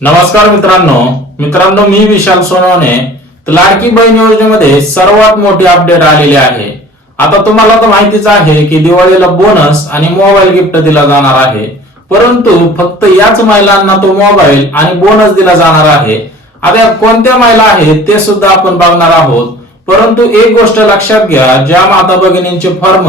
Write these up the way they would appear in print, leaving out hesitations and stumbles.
नमस्कार मित्रांनो मी विशाल सोनवणे. लाडकी बहीण योजनेमध्ये सर्वात मोठी अपडेट आलेली आहे. आता तुम्हाला तर माहितीच आहे की दिवाळीला बोनस आणि मोबाईल गिफ्ट दिला जाणार आहे, परंतु फक्त याच महिलांना तो मोबाईल आणि बोनस दिला जाणार आहे. आता कोणत्या महिला आहेत ते सुद्धा आपण बघणार आहोत. परंतु एक गोष्ट लक्षात घ्या, ज्या माता भगिनींचे फॉर्म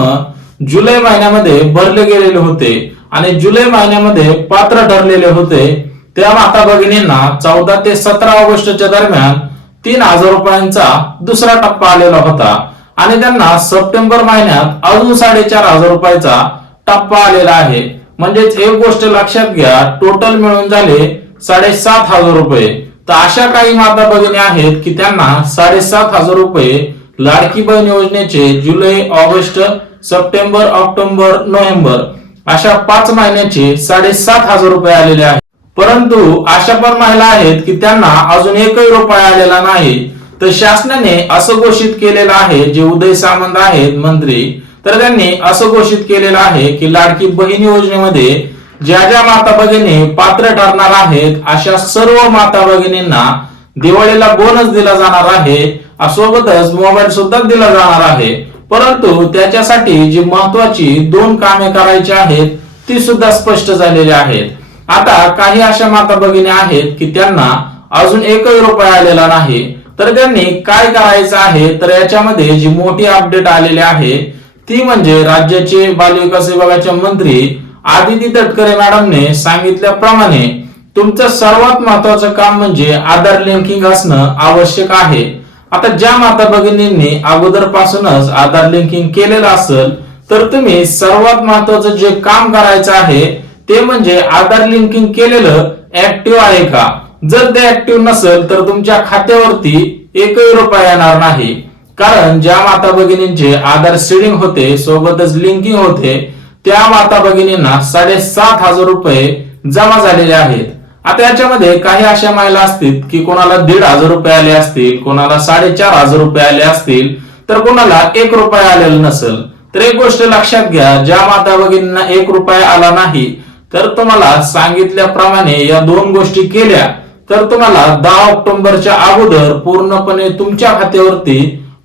जुलै महिन्यामध्ये भरले गेलेले होते आणि जुलै महिन्यामध्ये पात्र ठरलेले होते, त्या माता भगिनींना 14 ते 17 ऑगस्टच्या दरम्यान 3,000 रुपयांचा दुसरा टप्पा आलेला होता आणि त्यांना सप्टेंबर महिन्यात अजून 4,500 रुपयाचा टप्पा आलेला आहे. म्हणजेच एक गोष्ट लक्षात घ्या, टोटल मिळून झाले 7,500 रुपये. तर अशा काही माता भगिनी आहेत की त्यांना 7,500 रुपये लाडकी बहीण योजनेचे जुलै, ऑगस्ट, सप्टेंबर, ऑक्टोबर, नोव्हेंबर अशा 5 महिन्याचे 7,500 रुपये आलेले आहेत. परंतु अशा पण महिला आहेत की त्यांना अजून एकही रुपया आलेला नाही. तर शासनाने असं घोषित केलेलं आहे, जे उदय सामंत आहेत मंत्री, तर त्यांनी असं घोषित केलेलं आहे की लाडकी बहीण योजनेमध्ये ज्या माता भगिनी पात्र ठरणार आहेत अशा सर्व माता भगिनींना दिवाळीला बोनस दिला जाणार आहे, सोबतच मोबाईल सुद्धा दिला जाणार आहे. परंतु त्याच्यासाठी जी महत्वाची 2 कामे करायची आहेत ती सुद्धा स्पष्ट झालेली आहेत. आता काही अशा माता भगिनी आहेत की त्यांना अजून एकही रुपया आलेला नाही. तर त्यांनी काय करायचं आहे, तर याच्यामध्ये जी मोठी अपडेट आलेली आहे ती म्हणजे राज्याचे बालविकास विभागाचे मंत्री आदिती तटकरे मॅडमने सांगितल्याप्रमाणे तुमचं सर्वात महत्वाचं काम म्हणजे आधार लिंकिंग असणं आवश्यक आहे. आता ज्या माता भगिनींनी अगोदरपासूनच आधार लिंकिंग केलेलं असेल तर तुम्ही सर्वात महत्वाचं जे काम करायचं आहे ते म्हणजे आधार लिंकिंग केलेलं ऍक्टिव्ह आहे का. जर ते ऍक्टिव्ह नसेल तर तुमच्या खात्यावरती एकही रुपया येणार नाही. कारण ज्या माता भगिनींचे आधार सीडिंग होते सोबतच लिंकिंग होते त्या माता भगिनींना 7,500 रुपये जमा झालेले आहेत. आता याच्यामध्ये काही अशा महिला असतील की कोणाला 1,500 रुपये आले असतील, कोणाला 4,500 रुपये आले असतील, तर कोणाला 1 रुपया आलेला नसेल. तर एक गोष्ट लक्षात घ्या, ज्या माता भगिनींना 1 रुपया आला नाही तर तुम्हाला सांगितल्याप्रमाणे या 2 गोष्टी केल्या तर तुम्हाला 10 ऑक्टोबरच्या अगोदर पूर्णपणे तुमच्या खात्यावरती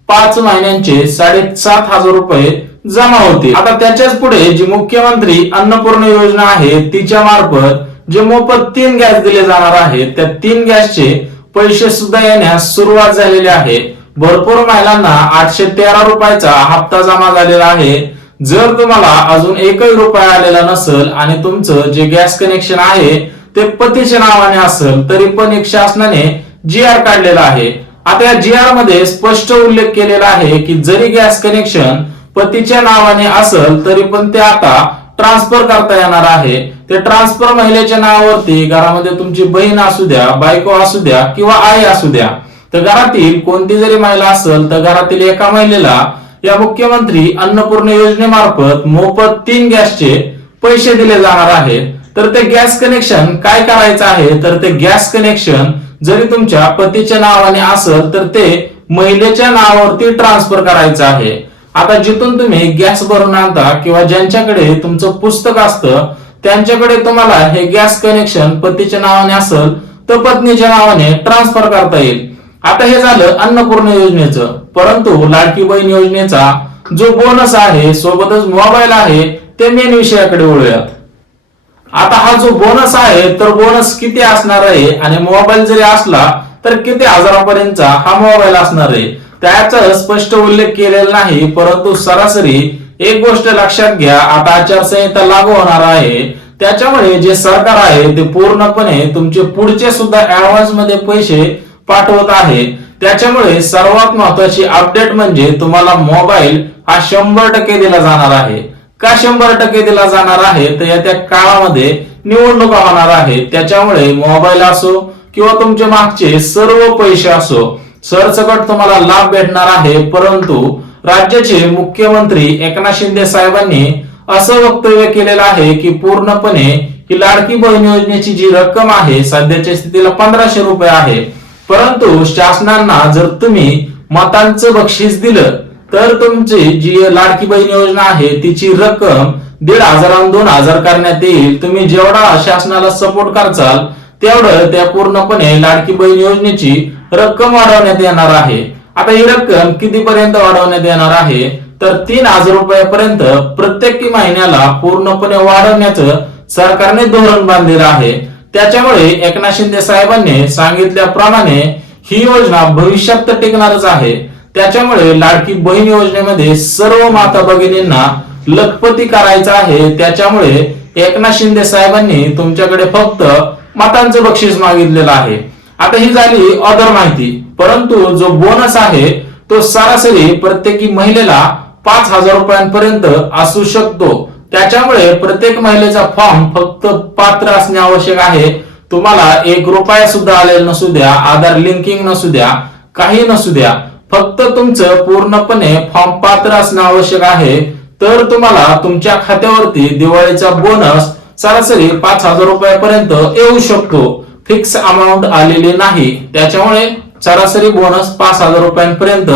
5 महिन्यांचे 7,500 रुपये जमा होतील. आता त्याच्याच पुढे जी मुख्यमंत्री अन्नपूर्णा योजना आहे तिच्या मार्फत जे मोफत 3 गॅस दिले जाणार आहेत त्या 3 गॅसचे पैसे सुद्धा येण्यास सुरुवात झालेली आहे. भरपूर महिलांना 813 रुपयाचा हप्ता जमा झालेला आहे. जर तुम्हाला अजून एकही रुपया आलेला नसेल आणि तुमचं जे गॅस कनेक्शन आहे ते पतीच्या नावाने असेल तरी पण एक शासनाने GR काढलेला आहे. आता या GR मध्ये स्पष्ट उल्लेख केलेला आहे की जरी गॅस कनेक्शन पतीच्या नावाने असेल तरी पण ते आता ट्रान्सफर करता येणार आहे. ते ट्रान्सफर महिलेच्या नावावरती घरामध्ये तुमची बहीण असू द्या, बायको असू द्या किंवा आई असू द्या, तर घरातील कोणती जरी महिला असेल तर घरातील एका महिलेला या मुख्यमंत्री अन्नपूर्णा योजनेमार्फत मोफत 3 गॅसचे पैसे दिले जाणार आहेत. तर ते गॅस कनेक्शन काय करायचं आहे, तर ते गॅस कनेक्शन जरी तुमच्या पतीच्या नावाने असेल तर ते महिलेच्या नावावरती ट्रान्सफर करायचं आहे. आता जिथून तुम्ही गॅस भरून आणता किंवा ज्यांच्याकडे तुमचं पुस्तक असतं त्यांच्याकडे तुम्हाला हे गॅस कनेक्शन पतीच्या नावाने असेल तर पत्नीच्या नावाने ट्रान्सफर करता येईल. आता हे झालं अन्नपूर्णा योजनेचं. परंतु लाडकी बहीण योजनेचा जो बोनस आहे सोबतच मोबाईल आहे ते मेन विषयाकडे वळूयात. आता हा जो बोनस आहे तर बोनस किती असणार आहे आणि मोबाईल जरी असला तर किती हजारापर्यंतचा हा मोबाईल असणार आहे त्याचा स्पष्ट उल्लेख केलेला नाही. परंतु सरासरी एक गोष्ट लक्षात घ्या, आता आचारसंहिता लागू होणार आहे त्याच्यामुळे जे सरकार आहे ते पूर्णपणे तुमचे पुढचे सुद्धा ऍडव्हान्स मध्ये पैसे पाठवत आहे. त्याच्यामुळे सर्वात महत्वाची अपडेट म्हणजे तुम्हाला मोबाईल हा 100% दिला जाणार आहे. का 100% दिला जाणार आहे, तर येत्या काळामध्ये निवडणुका होणार आहे त्याच्यामुळे मोबाईल असो किंवा तुमचे मागचे सर्व पैसे असो सरसकट तुम्हाला लाभ भेटणार आहे. परंतु राज्याचे मुख्यमंत्री एकनाथ शिंदे साहेबांनी असं वक्तव्य केलेलं आहे की पूर्णपणे ही लाडकी बहीण योजनेची जी रक्कम आहे सध्याच्या स्थितीला 1,500 रुपये आहे. परंतु शासनांना जर तुम्ही मतांचं बक्षीस दिलं तर तुमची जी लाडकी बहीण योजना आहे तिची रक्कम 1,500 आणि 2,000 करण्यात येईल. तुम्ही जेवढा शासनाला सपोर्ट करचाल तेवढं त्या पूर्णपणे लाडकी बहीण योजनेची रक्कम वाढवण्यात येणार आहे. आता ही रक्कम कितीपर्यंत वाढवण्यात येणार आहे तर 3,000 रुपयापर्यंत प्रत्येक महिन्याला पूर्णपणे वाढवण्याचं सरकारने धोरण बांधलेलं आहे. त्याच्यामुळे एकनाथ शिंदे साहेबांनी सांगितल्याप्रमाणे ही योजना भविष्यात तर टिकणारच आहे. त्याच्यामुळे लाडकी बहीण योजनेमध्ये सर्व माता भगिनींना लखपती करायचं आहे. त्याच्यामुळे एकनाथ शिंदे साहेबांनी तुमच्याकडे फक्त मतांचं बक्षीस मागितलेलं आहे. आता ही झाली अदर माहिती, परंतु जो बोनस आहे तो सरासरी प्रत्येकी महिलेला 5,000 रुपयांपर्यंत असू शकतो. त्याच्यामुळे प्रत्येक महिलेचा फॉर्म फक्त पात्र असणे आवश्यक आहे. तुम्हाला 1 रुपया सुद्धा आलेला नसू द्या, आधार लिंकिंग नसू द्या, काही नसू द्या, फक्त तुमचं पूर्णपणे फॉर्म पात्र असणं आवश्यक आहे. तर तुम्हाला तुमच्या खात्यावरती दिवाळीचा बोनस सरासरी 5,000 रुपयापर्यंत येऊ शकतो. फिक्स अमाऊंट आलेली नाही, त्याच्यामुळे सरासरी बोनस 5,000 रुपयांपर्यंत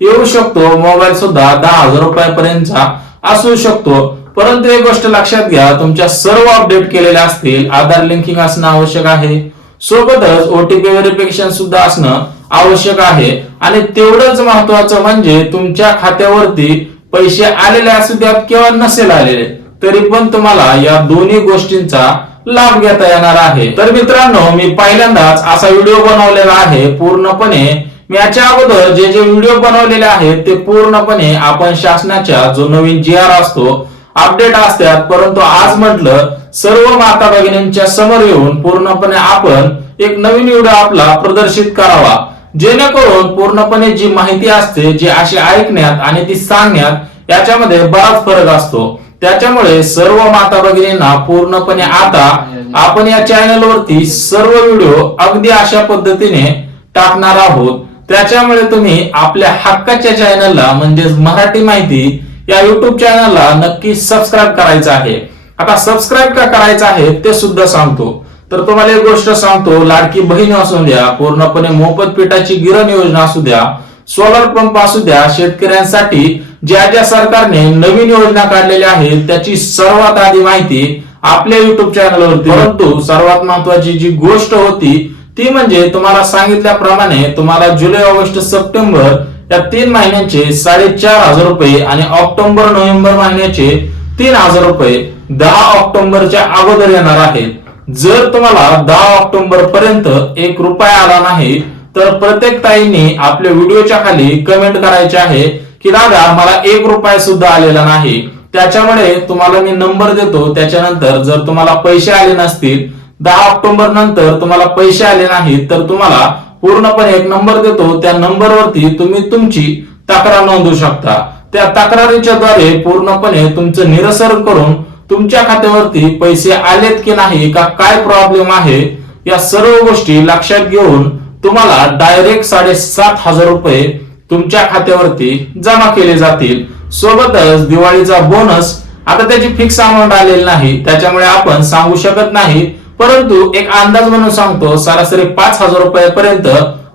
येऊ शकतो. मोबाईल सुद्धा 10,000 रुपयापर्यंतचा असू शकतो. परंतु एक गोष्ट लक्षात घ्या, तुमच्या सर्व अपडेट केलेल्या असतील, आधार लिंकिंग असणं आवश्यक आहे, सोबतच ओटीपी व्हेरिफिकेशन सुद्धा असणं आवश्यक आहे. आणि तेवढंच महत्वाचं म्हणजे तुमच्या खात्यावरती पैसे आलेले असू द्यात किंवा नसेल आलेले तरी पण तुम्हाला या दोन्ही गोष्टींचा लाभ घेता येणार आहे. तर मित्रांनो, मी पहिल्यांदाच असा व्हिडिओ बनवलेला आहे. पूर्णपणे मी याच्या अगोदर जे जे व्हिडिओ बनवलेले आहेत ते पूर्णपणे आपण शासनाच्या जो नवीन GR असतो अपडेट असतात, परंतु आज म्हटलं सर्व माता भगिनींच्या समोर येऊन पूर्णपणे आपण एक नवीन व्हिडिओ आपला प्रदर्शित करावा, जेणेकरून पूर्णपणे जी माहिती असते जी अशी ऐकण्यात आणि ती सांगण्यात याच्यामध्ये बराच फरक असतो. त्याच्यामुळे सर्व माता भगिनींना पूर्णपणे आता आपण या चॅनल वरती सर्व व्हिडिओ अगदी अशा पद्धतीने टाकणार आहोत. त्याच्यामुळे तुम्ही आपल्या हक्काच्या चॅनलला म्हणजेच मराठी माहिती या युट्यूब चॅनलला नक्की सबस्क्राईब करायचं आहे. आता सबस्क्राईब का करायचं आहे ते सुद्धा सांगतो. तर तुम्हाला एक गोष्ट सांगतो, लाडकी बहीण असू द्या, पूर्णपणे मोफत पिठाची गिरण योजना असू द्या, सोलर पंप असू द्या, शेतकऱ्यांसाठी ज्या ज्या सरकारने नवीन योजना काढलेल्या आहेत त्याची सर्वात आधी माहिती आपल्या युट्यूब चॅनलवरती. परंतु सर्वात महत्वाची जी गोष्ट होती ती म्हणजे तुम्हाला सांगितल्याप्रमाणे तुम्हाला जुलै, ऑगस्ट, सप्टेंबर या 3 महिन्यांचे 4,500 रुपये आणि ऑक्टोबर, नोव्हेंबर महिन्याचे 3,000 रुपये 10 ऑक्टोबरच्या अगोदर येणार आहेत. जर तुम्हाला 10 ऑक्टोबर पर्यंत 1 रुपया आला नाही तर प्रत्येक ताईंनी आपल्या व्हिडिओच्या खाली कमेंट करायचे आहे की दादा मला 1 रुपया सुद्धा आलेला नाही. त्याच्यामुळे तुम्हाला मी नंबर देतो, त्याच्यानंतर जर तुम्हाला पैसे आले नसतील, 10 ऑक्टोबर नंतर तुम्हाला पैसे आले नाहीत तर तुम्हाला पूर्णपणे एक नंबर देतो, त्या नंबरवरती तुम्ही तुमची तक्रार नोंदवू शकता. त्या तक्रारीच्या द्वारे पूर्णपणे तुमचं निरसन करून तुमच्या खात्यावरती पैसे आलेत की नाही, का काय प्रॉब्लेम आहे, या सर्व गोष्टी लक्षात घेऊन तुम्हाला डायरेक्ट 7,500 रुपये तुमच्या खात्यावरती जमा केले जातील. सोबतच दिवाळीचा बोनस आता त्याची फिक्स अमाऊंट आलेली नाही, त्याच्यामुळे आपण सांगू शकत नाही, परंतु एक अंदाज म्हणून सांगतो सरासरी 5,000 रुपयापर्यंत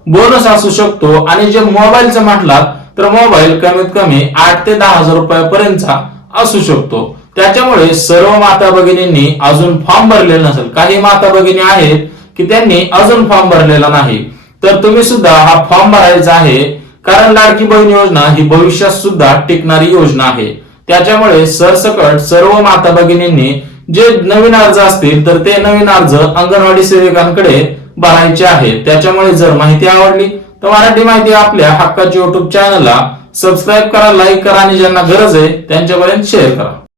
बोनस असू शकतो. आणि जे मोबाईलचं म्हटलात तर मोबाईल कमीत कमी 8 ते 10,000 रुपयापर्यंतचा असू शकतो. त्याच्यामुळे सर्व माता भगिनींनी अजून फॉर्म भरलेला नसेल, काही माता भगिनी आहेत की त्यांनी अजून फॉर्म भरलेला नाही, तर तुम्ही सुद्धा हा फॉर्म भरायचा आहे. कारण लाडकी बहीण योजना ही भविष्यात सुद्धा टिकणारी योजना आहे. त्याच्यामुळे सरसकट सर्व माता भगिनींनी जे नवीन अर्ज असतील तर ते नवीन अर्ज अंगणवाडी सेविकांकडे भरायचे आहेत. त्याच्यामुळे जर माहिती आवडली तर मराठी माहिती आपल्या हक्काच्या युट्यूब चॅनलला सबस्क्राईब करा, लाईक करा आणि ज्यांना गरज आहे त्यांच्यापर्यंत शेअर करा.